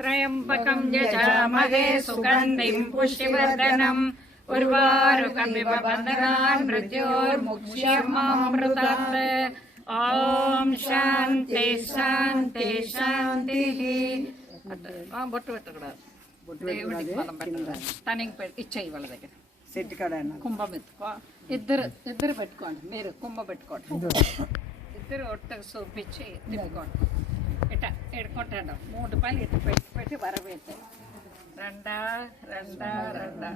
त्र्यम्बकं यजामहे सुगन्धिं पुष्टिवर्धनम् उर्वारुकमिव बन्धनान् मृत्योर्मुक्ष्यमामृतात्। ओम शांति शांति शांति। బొట్టు పెట్టకూడదు, దేవుడికి మనం పెట్టకూడదు. తనకి ఇచ్చేయి వాళ్ళ దగ్గర సెట్ కాడ కుంభం ఎత్తుకో. ఇద్దరు పెట్టుకోండి, మీరు కుంభ పెట్టుకోండి. ఇద్దరు ఒట్టకు చూపించి తిప్పుకోండి. ఇట ఎడుకుంటాడు 3 రూపాయలు ఇటు పెట్టి వరవేస్తే రెండా రెండా రెండా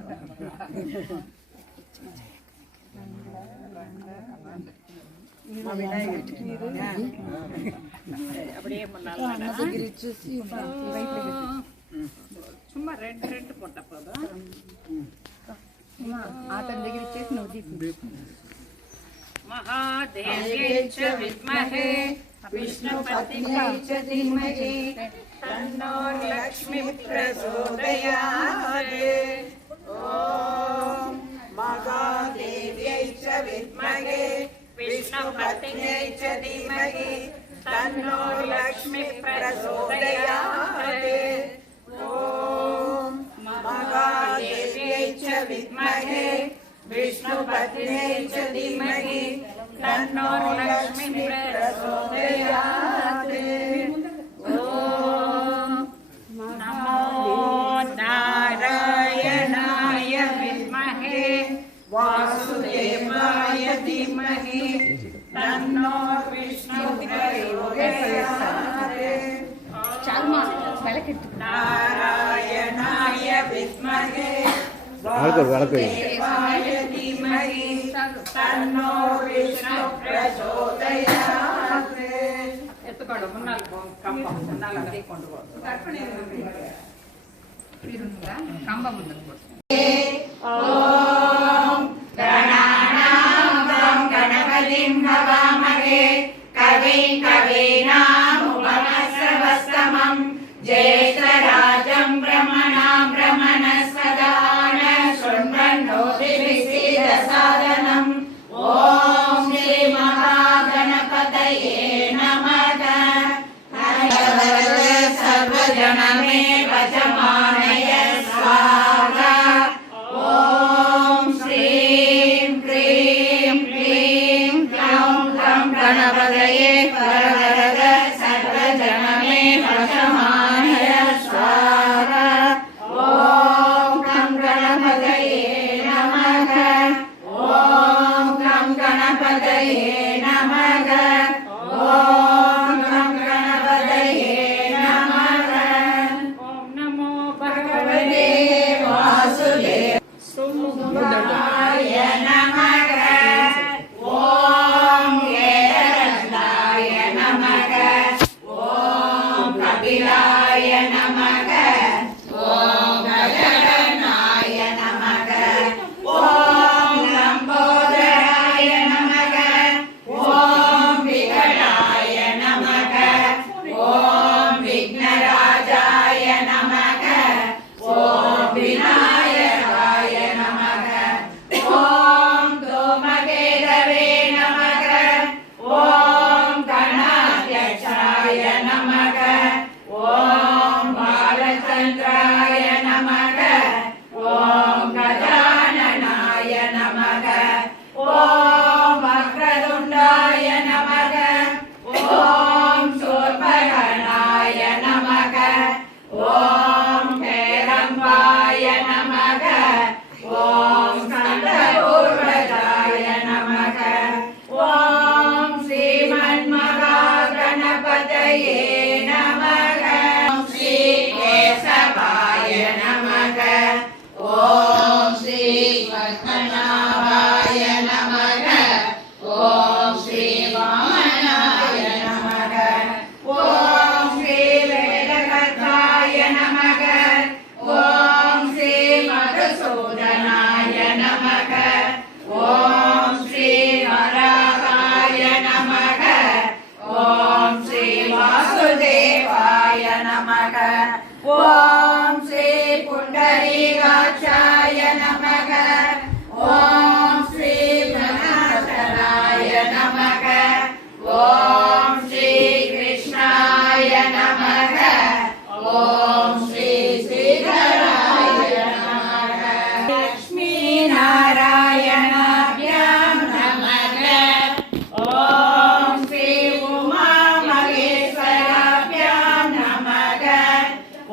அப்படியே சும்மா ரெண்டு போட்ட போதும். అతని దగ్గర ఇచ్చేసి నువ్వు తీసి మహాదేవ్యై చ విద్మహే విష్ణుపత్న్యై చ ధీమహి తన్నో లక్ష్మీ ప్రచోదయాత్. ఓం మహాదేవ్యై చ విద్మహే విష్ణుపత్న్యై చ ధీమహి తన్నో లక్ష్మీ ప్రచోదయాత్. ఓం మహాదేవ్యై చ విద్మహే విష్ణుపత్న్యై చ ధీమహి తన్నో లక్ష్మీ ప్రచోదయాత్. ఓం నమో నారాయణాయ విద్మహే వాసుదేవాయ ధీమహి తన్నో విష్ణు ప్రచోదయాత్. నారాయణాయ విద్మహే వాసుదేవాయ ధీమహి తన్నో విష్ణు ప్రచోదయాత్. ఎత్తుకోండి, మున్నాలు కంబం మున్నాలు అదే కొండుకోండి. కంబం ముందుకు. ఓం గణా ஓம் ஸ்கந்தபூர்வஜாய நமக. ஓம் ஸ்ரீமன் மகா கணபதயே நமக. ஓம் ஸ்ரீ கேசவாய நமக. ஓம் ஸ்ரீ பத்மநாபாய நமக. ஓம் ஸ்ரீ வாமனாய நமக. ஓம் ஸ்ரீ வேதகர்த்தாய நமக. ஓம் ஸ்ரீ மதுசூதனாய நமக. ஓம் ஸ்ரீ வராகாய நமக. ஓம் ஸ்ரீ வாசுதேவாய நமக. ஓம் ஸ்ரீ புண்டரீகாட்சாய நமக. ஓம் ஸ்ரீ கணாசனாய நமக. ஓம் ஸ்ரீ கிருஷ்ணாய நமக. ஓம் ஸ்ரீ ஸ்ரீதராய நமக. லக்ஷ்மீ நாராயணாभ्यां நமக. ஓம் ஸ்ரீ உமா மகேஸ்வராभ्यां நமக.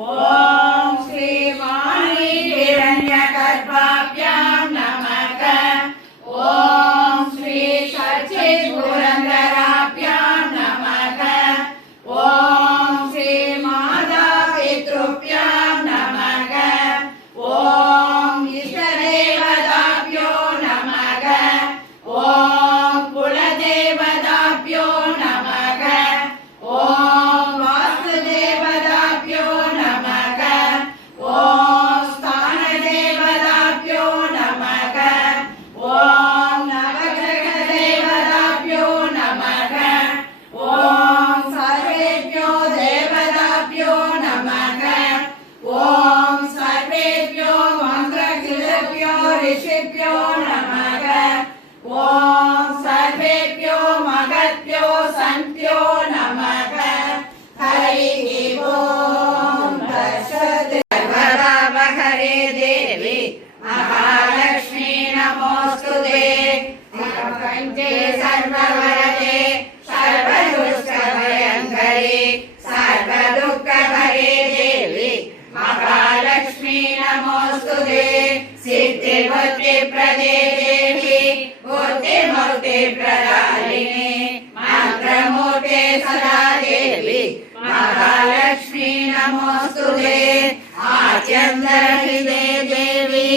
ஓம் ஸ்ரீ வாணி ஹிரண்யகர்ப்பாभ्यां நமக. ஓம் ஸ்ரீ சச்சித் புரந்தராभ्यां நமக. ஓம் ஸ்ரீ மாதா பித்ருभ्यां நமக. ஓம் இஷ்டதேவதாभ्यो நமக. ஓம் குலதேவதாभ्यो நமக. ஓம் வாசுதேவதாभ्यो நமக. ஓம் ஸ்தானதேவதாभ्यो நமக. ஓம் நவகிரகதேவதாभ्यो நமக. ஓம் சர்வேभ्यो தேவதாभ्यो நமக. ஓம் சர்வேभ्यो மந்திரகிருभ्यो ரிஷிभ्यो நமக. ஓம் சர்வேभ्यो மகத்भ्यो சந்த்யோ நமக. ஹரி ஓம் தத்சத். சர்வபாவஹரே தேவி மகாலக்ஷ்மி நமோஸ்துதே. பஞ்சே சர்வவரதே சர்வதுஷ்டபயங்கரி சர்வதுக்கஹரே தேவி மகாலக்ஷ்மி நமோஸ்துதே. सिद्धिबुद्धिप्रदे देवी बुद्धिमुक्तिप्रदायिनी मन्त्रमूर्ते सदा देवी महालक्ष्मी नमोस्तुते. आद्यन्तरहिते देवी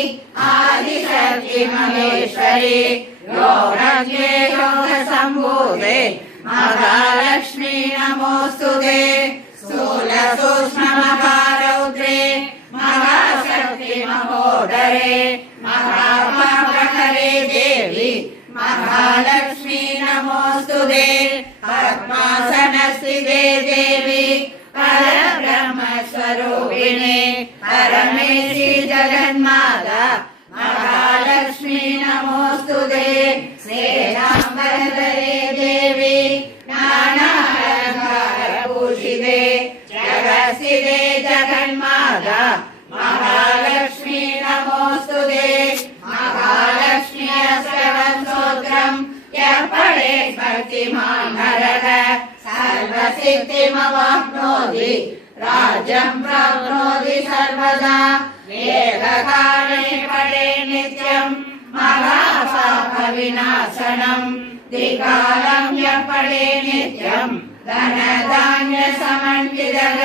आदिशक्ति महेश्वरी योगज्ञे योगसम्भूते महालक्ष्मी नमोस्तुते. स्थूलसूक्ष्ममहारौद्रे महाशक्ति महोदरे महाप्रहरे देवी महालक्ष्मी नमोस्तुते. पद्मासनस्थिते देवी परब्रह्मस्वरूपिणे परमेश्वरी जगन्माता महालक्ष्मी नमोस्तुते. श्वेताम्बरधरे देवी नानालङ्कारभूषिते जगत्स्थिते जगन्माता महालक्ष्मी नमोस्तुते. महालक्ष्मी अष्टकस्तोत्रम् यः पठेत् भक्तिमान् नरः सर्वसिद्धिमवाप्नोति राज्यं प्राप्नोति सर्वदा. एककाले पठेत् नित्यं महापापविनाशनम् त्रिकालं यः पठेत् नित्यं धनधान्यसमन्वितः.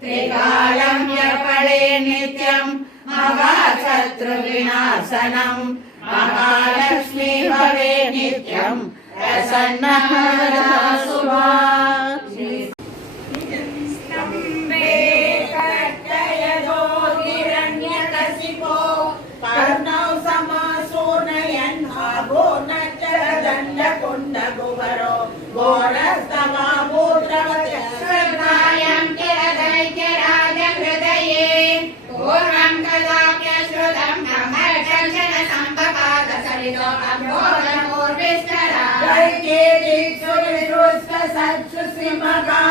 त्रिकालं यः पठेत् नित्यं महाशत्रुविनाशनम्. महालक्ष्मी भवेत् नित्यं प्रसन्नः स्तम्भे कट्टयदो हिरण्यकशिपो कर्णौ समासूर्णयन् आभूर्णचरदण्डकुण्डकुहरो घोरस्तमाभूद्रवत्यं चिरदैत्यराजहृदये पूर्वं कदाप्यश्रुतं ब्रह्मचर्चनसम्भपादसरितो अभ्योरमूर्विस्तरा. दैत्येदिक्षुविरुष्टसत्सुश्रीमगा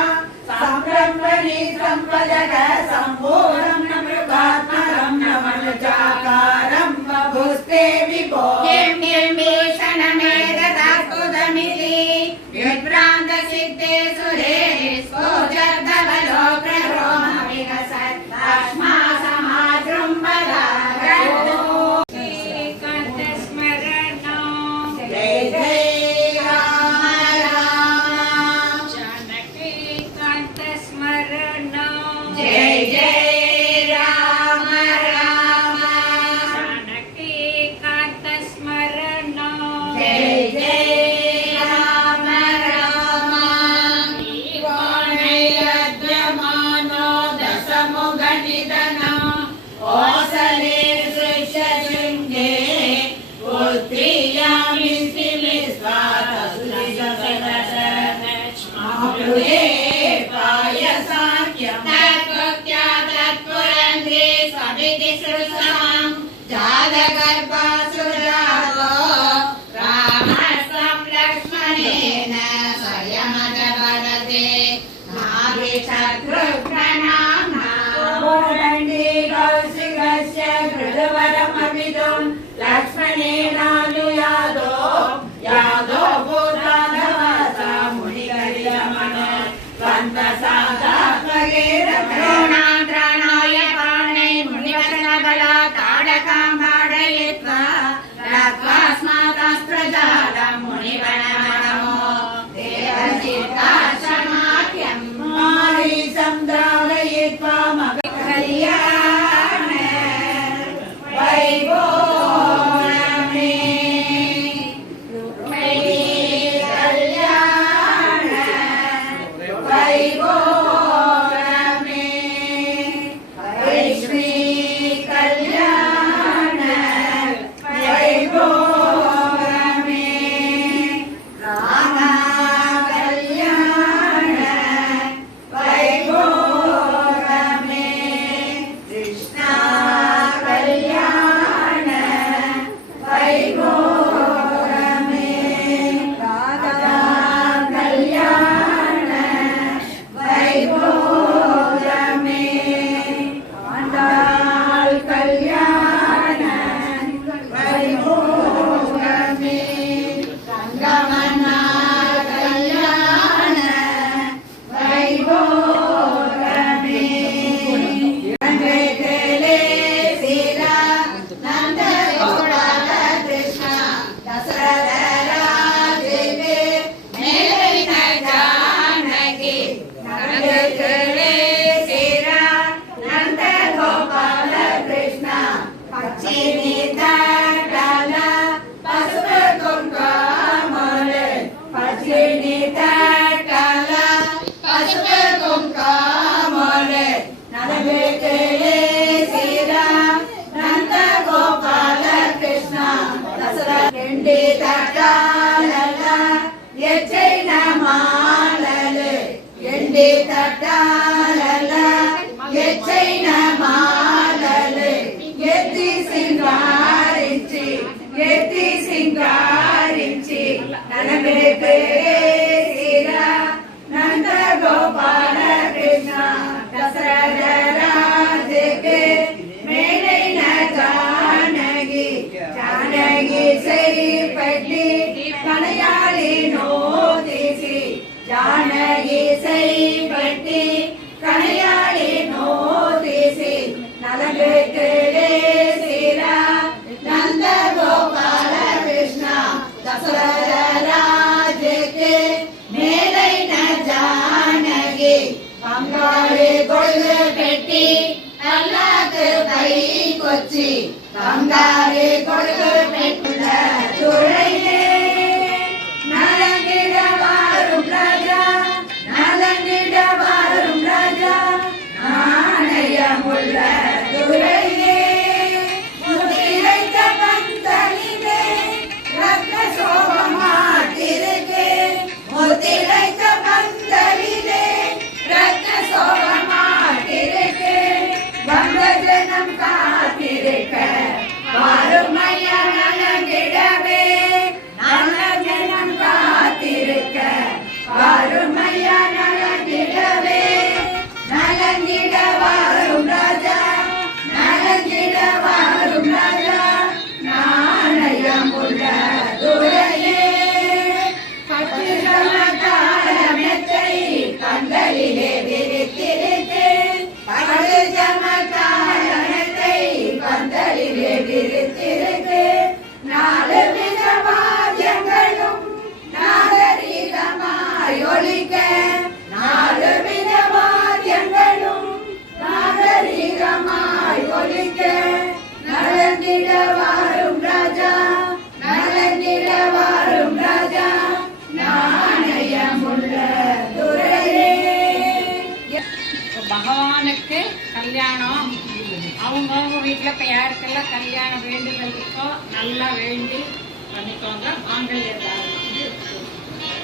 सम्ब्रह्मणि सम्पदक सम्पूर्णं न मृगात्मकं न मनुजाकारं बभुस्ते विभो. किं निर्भीषणमेतदास्तुतमिति विभ्रान्तचित्ते सुरे स्फोटद्धबलो प्ररोमविकसत् तस्मा समाजृम्बदा. எண்டி தட்டாலல்ல எச்சைன மாலலு எண்டி தட்டாலல்ல எச்சைன மாலலு எத்தி சிங்காரிச்சி நலமிருக்கு சீரா நந்த கோபால கிருஷ்ணா தசரத ராஜுக்கு மேலை ஜானகி ஜானகி செய்பட்டி கணையாளி நோதிசி ஜானகி செய்பட்டி கணையாளி நோதிசி நலமிருக்கு சீரா நந்த கோபால கிருஷ்ணா தசரத ராஜுக்கு மேலை ஜானகி பங்காளி கொள்கு பெட்டி அல்லாக்கு கை கொச்சி பங்காளி கொள்கு பெற்றுள்ள துறையே நலங்கிட வாரும் ராஜா நலங்கிட வாரும் ராஜா நாணயமுள்ள துறையே முத்திரைத்த பந்தலிலே ரத்ன சோபமாட்டிருக்கு முத்திரைத்த பந்தலிலே ரத்ன சோபமாட்டிருக்கு வங்கஜனம் காத்திருக்க வாருமையா நலங்கிடவே நலஜனம் காத்திருக்க வாருமையா நலங்கிடவே நலங்கிட வாரும் ராஜா நலங்கிட வாரும் ராஜா நாணயமுள்ள துறையே பட்டு சமகாலமெத்தை பந்தலிலே விரித்திருக்கு பட்டு சமகாலமெத்தை பந்தலிலே விரித்திருக்கு நாலு வித வாத்தியங்களும் நாகரீகமாய் ஒலிக்க நாலு வித வாத்தியங்களும் நாகரீகமாய் ஒலிக்க நலங்கிட வாரும் ராஜா நலங்கிட வாரும் ராஜா நாணயமுள்ள துறையே. பகவானுக்கு கல்யாணம் அவங்கவுங்க வீட்டில் இப்போ யாருக்கெல்லாம் கல்யாணம் வேண்டுதல் இருக்கோ நல்லா வேண்டி பண்ணிக்கோங்க. மாங்கல்ய தாரணம்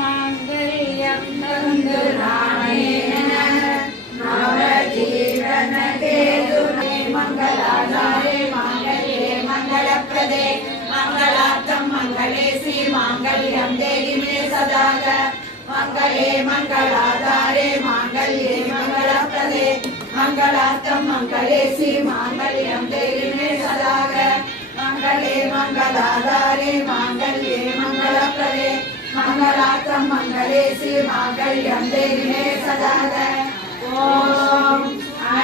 மாங்கல்யம் தந்து நாணேன நவஜீவன கேதுனே மங்களாதாரே மாங்கல்யே மங்களப்ரதே மங்களார்த்தம் மங்களேசி மாங்கல்யம் தேவி மே சதாக மங்களே மங்களாதாரே மாங்கல்யே மங்களப்ரதே மங்களார்த்தம் மங்களேசி மாங்கல்யம் தேவி மே சதாக மங்களே மங்களாதாரே மாங்கல்யே மங்களப்ரதே மங்களார்த்தம் மங்களேசி மாங்கல்யம் தேவி மே சதாக. ஓம்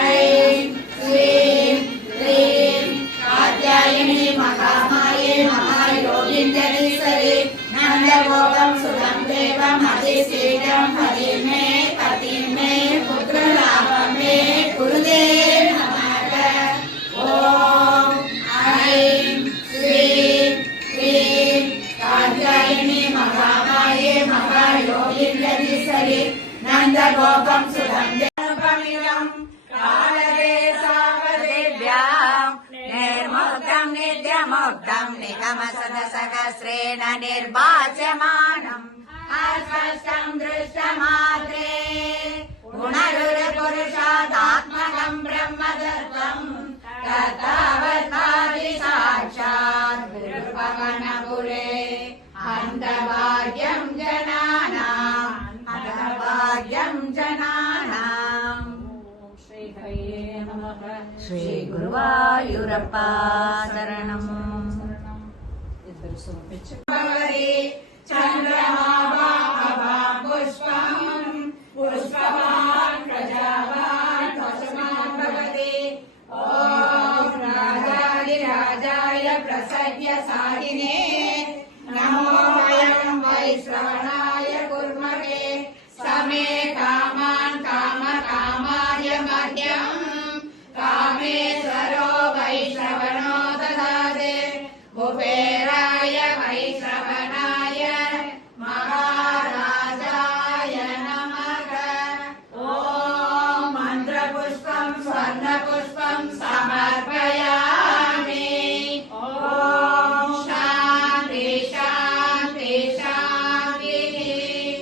ஐம் ஸ்ரீம் க்ரீம் காத்யாயனி மகாமாயே மகாயோகிந்தரீஸ்வரி நந்தகோபம் சுதம் தேவம் அதிசீலம் ஹரிமே பதிமே புத்ரலாபமே குருதே நமக. ஓம் ஐம் ஸ்ரீம் க்ரீம் காத்யாயனி மகாமாயே மகாயோகிந்தரீஸ்வரி நந்தகோபம் சுதம் தேவம் காலதேசாவதேभ्यां निर्मुक्तं नित्यमुक्तं निगमसदसहस्रेण निर्वाच्यमानम् अस्पष्टं दृष्टमात्रे गुणरुरपुरुषादात्मकं ब्रह्मदत्तं तथावत्पादि साक्षात् गुरुपवनपुरे अन्तभाग्यं जनानाम् अन्तभाग्यं जनानाम्. श्री गुरुवायूरप्पा शरणम्. भगवती चन्द्रमा पुष्पम् पुष्पवान् प्रजावान् वशमान् भवति. ॐ राजाधिराजाय सव्यसाहिने नमो वयं वैश्रवणाय